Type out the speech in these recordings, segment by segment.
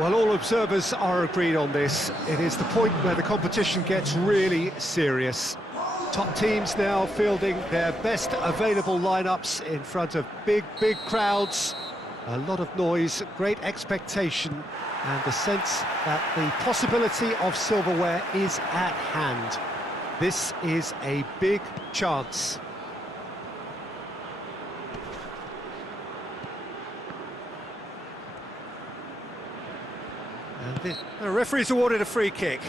Well, all observers are agreed on this. It is the point where the competition gets really serious. Top teams now fielding their best available lineups in front of big crowds. A lot of noise, great expectation, and the sense that the possibility of silverware is at hand. This is a big chance. And the referee's awarded a free kick.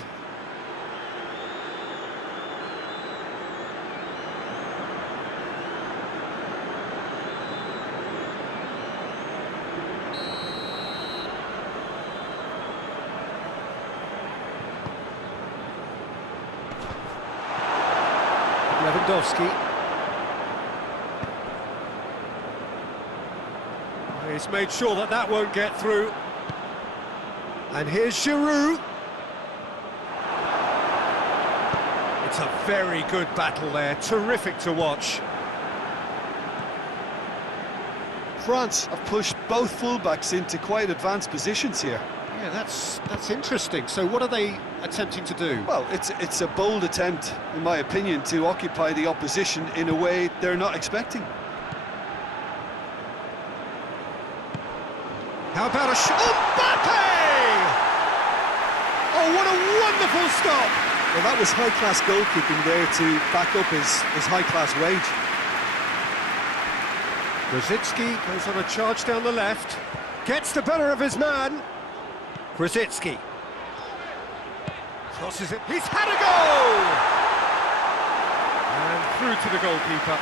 Lewandowski. He's made sure that that won't get through. And here's Giroud. It's a very good battle there, terrific to watch. France have pushed both fullbacks into quite advanced positions here. Yeah, that's interesting. So what are they attempting to do? Well, it's a bold attempt, in my opinion, to occupy the opposition in a way they're not expecting. How about a shot? Mbappe! Oh, what a wonderful stop! Well, that was high-class goalkeeping there to back up his high-class wage. Rosicki goes on a charge down the left. Gets the better of his man. Rosicki. Crosses it. He's had a goal! And through to the goalkeeper.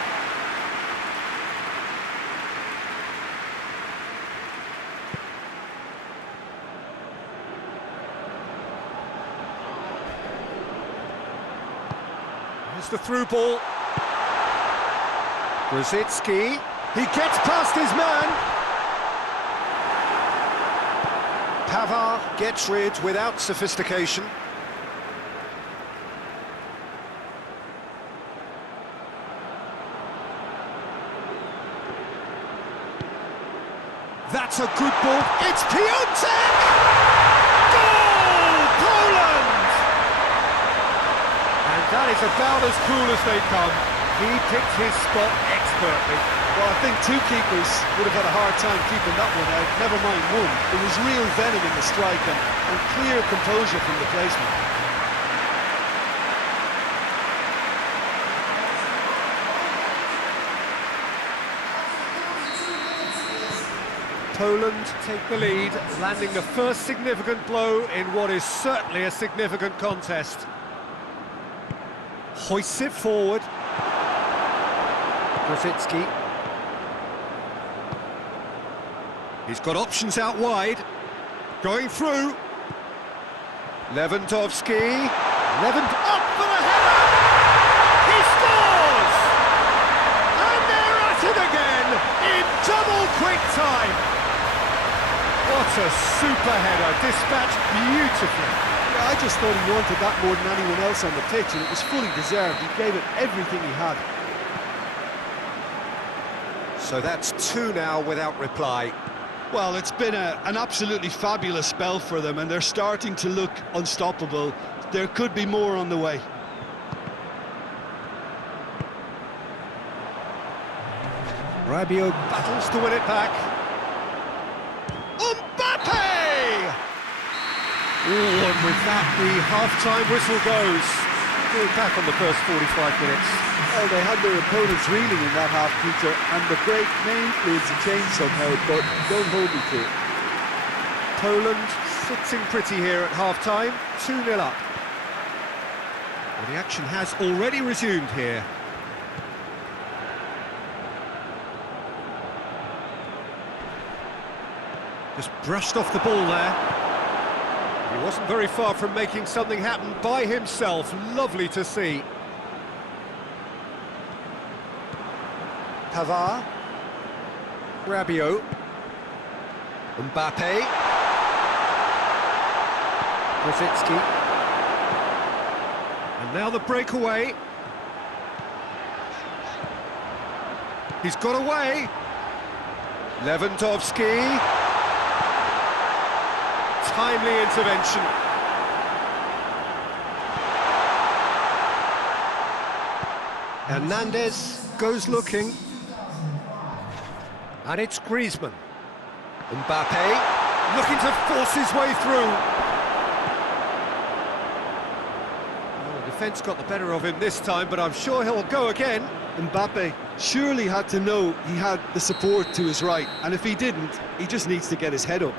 Here's the through ball. Rosicki. He gets past his man. Pavard gets rid without sophistication. That's a good ball. It's Piątek! Goal! Poland! And that is about as cool as they come. He picked his spot expertly. Well, I think two keepers would have had a hard time keeping that one out, never mind one. There was real venom in the strike and clear composure from the placement. Poland take the lead, landing the first significant blow in what is certainly a significant contest. Hoists it forward. Rosicki. He's got options out wide. Going through. Lewandowski. Up for the header! He scores! And they're at it again in double quick time. What a super header, dispatched beautifully. Yeah, I just thought he wanted that more than anyone else on the pitch, and it was fully deserved. He gave it everything he had. So that's two now without reply. Well, it's been an absolutely fabulous spell for them, and they're starting to look unstoppable. There could be more on the way. Rabiot battles to win it back. Mbappe! Ooh, and with that, the half-time whistle goes. Going back on the first 45 minutes. Well, they had their opponents reeling in that half, Peter, and the break may influence a change somehow, but don't hold me to it. Poland sitting pretty here at half-time, 2-0 up. Well, the action has already resumed here. Just brushed off the ball there. He wasn't very far from making something happen by himself. Lovely to see. Pavard. Rabiot. Mbappe. Rosicki. And now the breakaway. He's got away. Lewandowski. timely intervention. Hernandez goes looking. And it's Griezmann. Mbappe looking to force his way through. Well, the defence got the better of him this time, but I'm sure he'll go again. Mbappe surely had to know he had the support to his right, and if he didn't, he just needs to get his head up.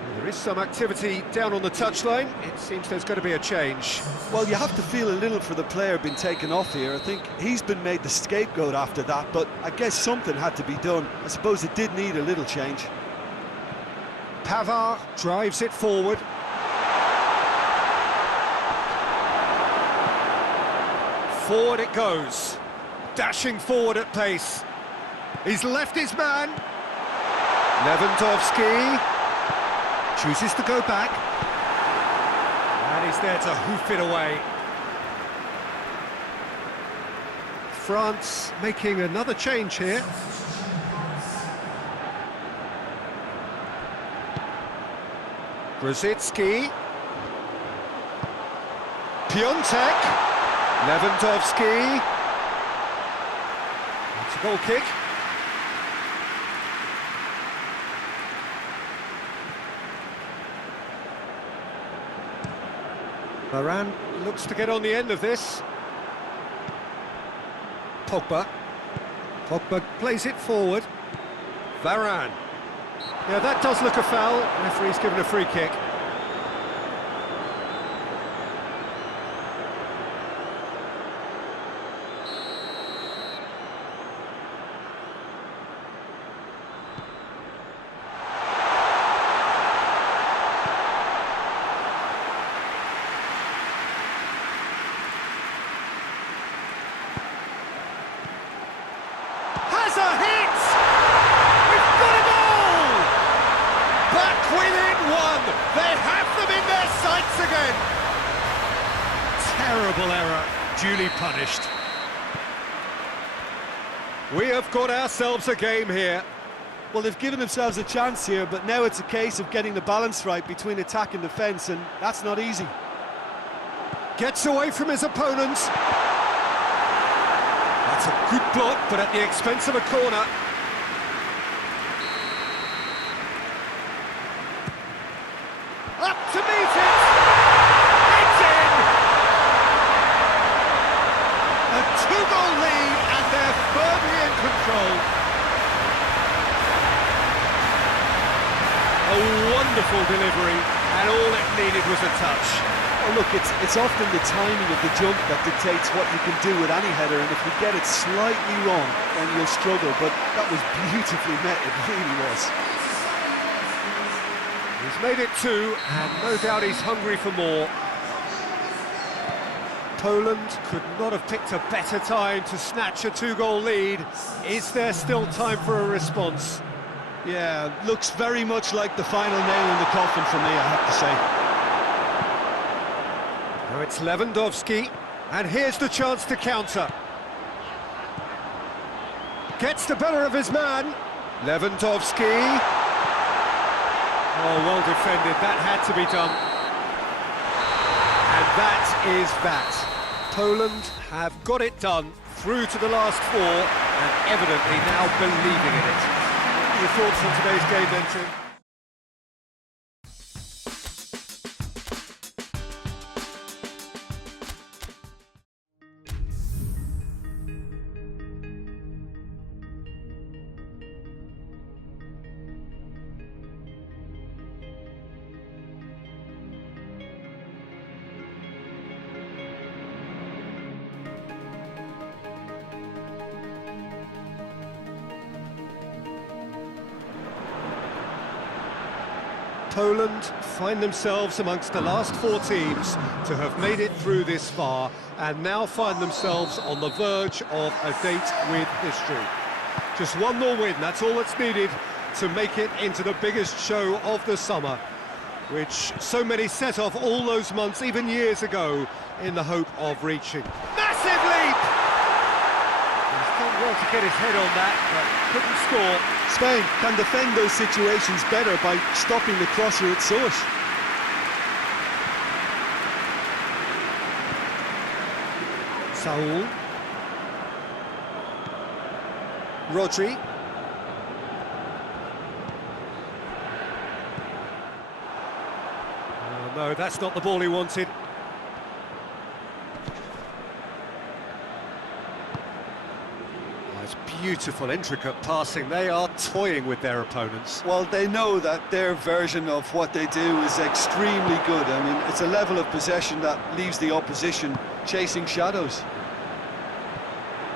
Well, there is some activity down on the touchline. It seems there's going to be a change. Well, you have to feel a little for the player being taken off here. I think he's been made the scapegoat after that, but I guess something had to be done. I suppose it did need a little change. Pavard drives it forward. Forward it goes, dashing forward at pace. He's left his man. Lewandowski chooses to go back. And he's there to hoof it away. France making another change here. Grosicki. Piontek. Lewandowski. It's a goal kick. Varane looks to get on the end of this. Pogba plays it forward. Varane. Yeah, that does look a foul. Referee's given a free kick. Has a hit! We've got a goal! Back within one! They have them in their sights again! Terrible error, duly punished. We have got ourselves a game here. Well, they've given themselves a chance here, but now it's a case of getting the balance right between attack and defence, and that's not easy. Gets away from his opponents. That's a good block, but at the expense of a corner. Up to meet it! It's in! A two-goal lead, and they're firmly in control. A wonderful delivery, and all it needed was a touch. Oh, look, it's often the timing of the jump that dictates what you can do with any header, and if you get it slightly wrong, then you'll struggle, but that was beautifully met, it really was. He's made it two, and no doubt he's hungry for more. Poland could not have picked a better time to snatch a two-goal lead. Is there still time for a response? Yeah, looks very much like the final nail in the coffin for me, I have to say. Now it's Lewandowski, and here's the chance to counter. Gets the better of his man. Lewandowski. Oh, well defended, that had to be done. And that is that. Poland have got it done, through to the last four, and evidently now believing in it. Your thoughts on today's game then, Tim? Poland find themselves amongst the last four teams to have made it through this far and now find themselves on the verge of a date with history. Just one more win, that's all that's needed to make it into the biggest show of the summer, which so many set off all those months, even years ago, in the hope of reaching. Massive leap! He's done well to get his head on that, but couldn't score. Spain can defend those situations better by stopping the crosser at source. Saul. Rodri. Oh, no, that's not the ball he wanted. Oh, it's beautiful, intricate passing. They are toying with their opponents. Well, they know that their version of what they do is extremely good. I mean, it's a level of possession that leaves the opposition chasing shadows.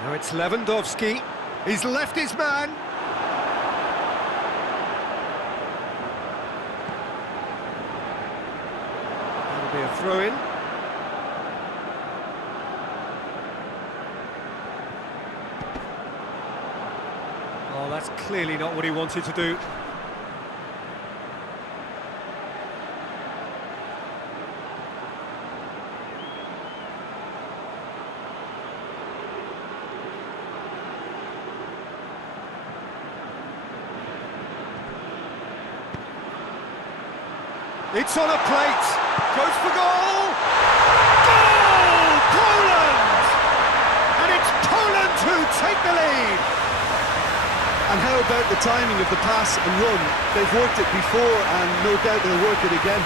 Now it's Lewandowski. He's left his man. That'll be a throw-in. Oh, that's clearly not what he wanted to do. It's on a plate, goes for goal! Goal! Poland! And it's Poland who take the lead! And how about the timing of the pass and run? They've worked it before and no doubt they'll work it again.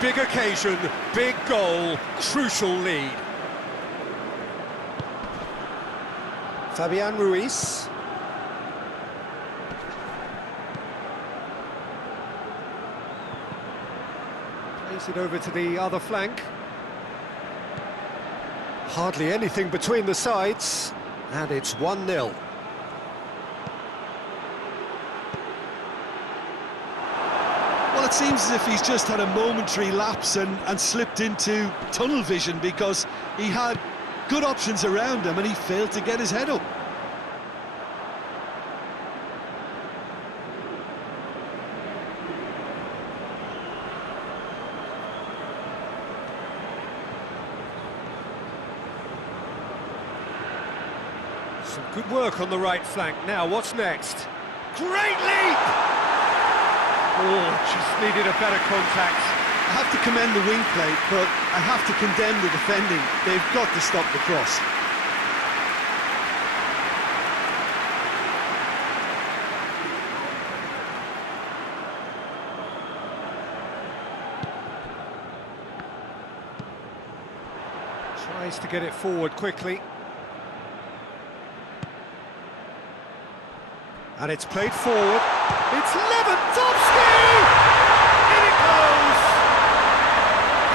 Big occasion, big goal, crucial lead. Fabian Ruiz. Plays it over to the other flank. Hardly anything between the sides, and it's 1-0. Well, it seems as if he's just had a momentary lapse and slipped into tunnel vision because he had good options around him and he failed to get his head up. Some good work on the right flank. Now, what's next? Great leap! Oh, just needed a better contact. I have to commend the wing play, but I have to condemn the defending. They've got to stop the cross. Tries to get it forward quickly. And it's played forward. It's Lewandowski! In it goes!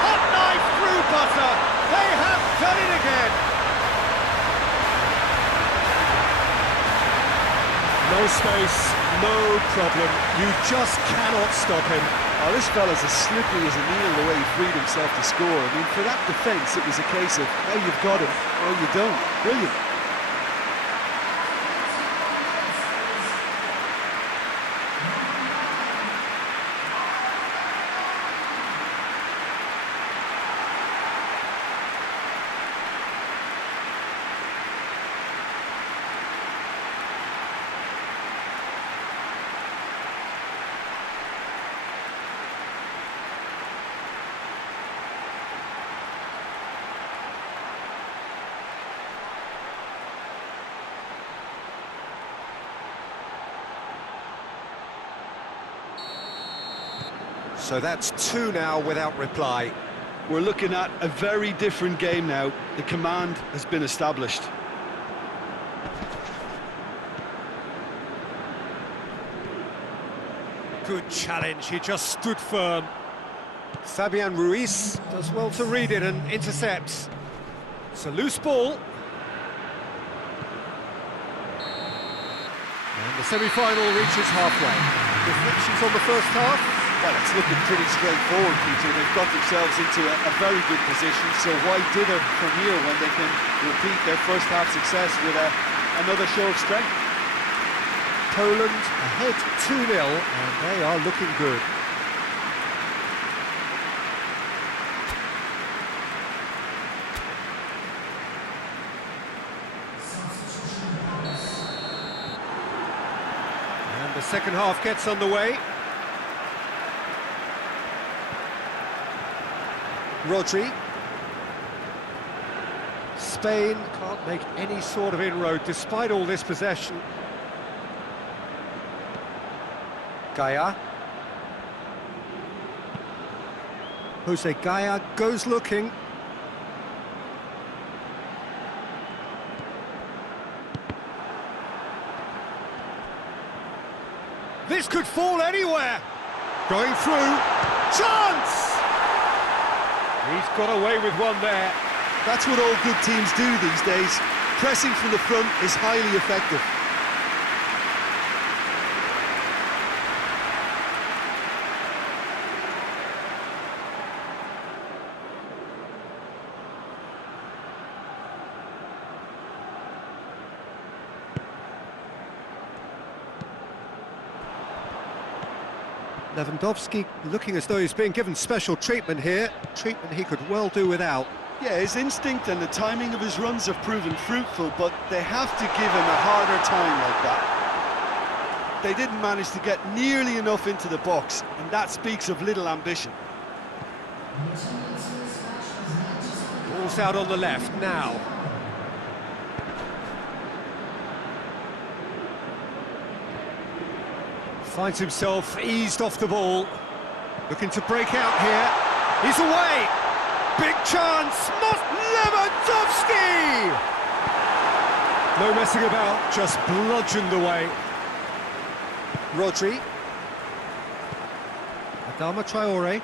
Hot knife through butter. They have done it again. No space, no problem. You just cannot stop him. Oh, this fella's as slippery as a needle the way he freed himself to score. I mean, for that defence, it was a case of, oh, you've got him, or you don't. Brilliant. So that's 2 now without reply. We're looking at a very different game now. The command has been established. Good challenge, he just stood firm. Fabian Ruiz does well to read it and intercepts. It's a loose ball. And the semi-final reaches halfway. Reflections on the first half? Well, it's looking pretty straightforward, Peter. They've got themselves into a very good position, so why dither from here when they can repeat their first half success with another show of strength? Poland ahead 2-0, and they are looking good. The second half gets underway. Rodri. Spain can't make any sort of inroad despite all this possession. Gaia. Jose Gaia goes looking. This could fall anywhere. Going through. Chance! He's got away with one there. That's what all good teams do these days. Pressing from the front is highly effective. Lewandowski looking as though he's being given special treatment here. Treatment he could well do without. Yeah, his instinct and the timing of his runs have proven fruitful, but they have to give him a harder time like that. They didn't manage to get nearly enough into the box, and that speaks of little ambition. Ball's out on the left now. Finds himself eased off the ball. Looking to break out here. He's away! Big chance! Lewandowski! No messing about, just bludgeoned away. Rodri. Adama Traore.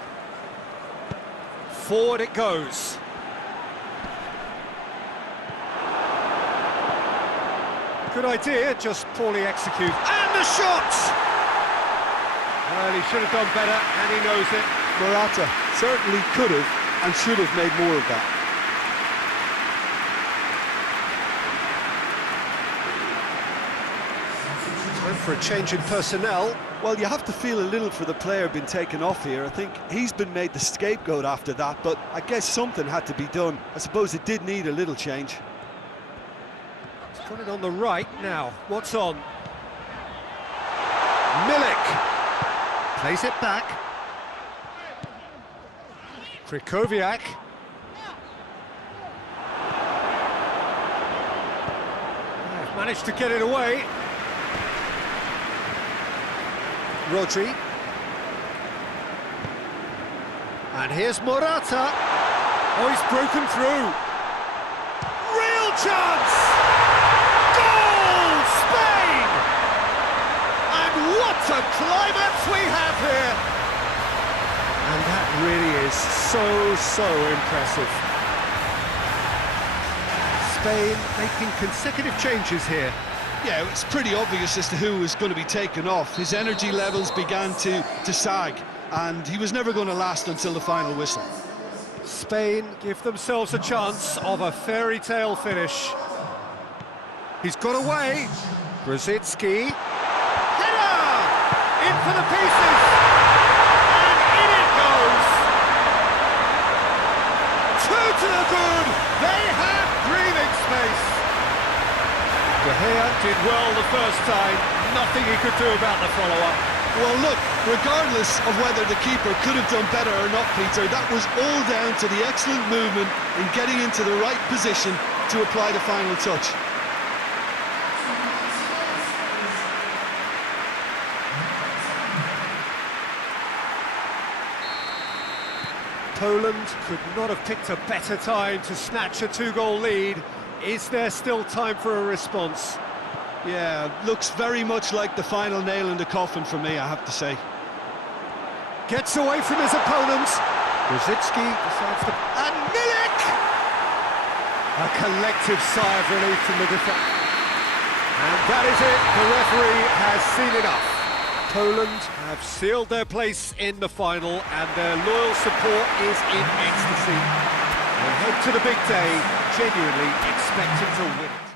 Forward it goes. Good idea, just poorly executed. And the shot! Well, he should have done better, and he knows it. Morata certainly could have and should have made more of that. Time for a change in personnel. Well, you have to feel a little for the player being taken off here. I think he's been made the scapegoat after that, but I guess something had to be done. I suppose it did need a little change. He's got it on the right now. What's on? Milik. Plays it back. Krychowiak. They've managed to get it away. Rodri. And here's Morata. Oh, he's broken through. Real chance! Goal! Spain! And what a climax we have here! And that really is so impressive. Spain making consecutive changes here. Yeah, it's pretty obvious as to who was going to be taken off. His energy levels began to sag, and he was never going to last until the final whistle. Spain give themselves a chance of a fairy tale finish. He's got away. Brzezinski. Header! In for the pieces! And in it goes! Two to the good! They have breathing space! De Gea did well the first time, nothing he could do about the follow-up. Well, look, regardless of whether the keeper could have done better or not, Peter, that was all down to the excellent movement in getting into the right position to apply the final touch. Poland could not have picked a better time to snatch a two-goal lead. Is there still time for a response? Yeah, looks very much like the final nail in the coffin for me, I have to say. Gets away from his opponent. Brzezinski decides to... And Milik! A collective sigh of relief from the defence. And that is it. The referee has seen enough. Poland have sealed their place in the final, and their loyal support is in ecstasy. They head to the big day, genuinely expecting to win it.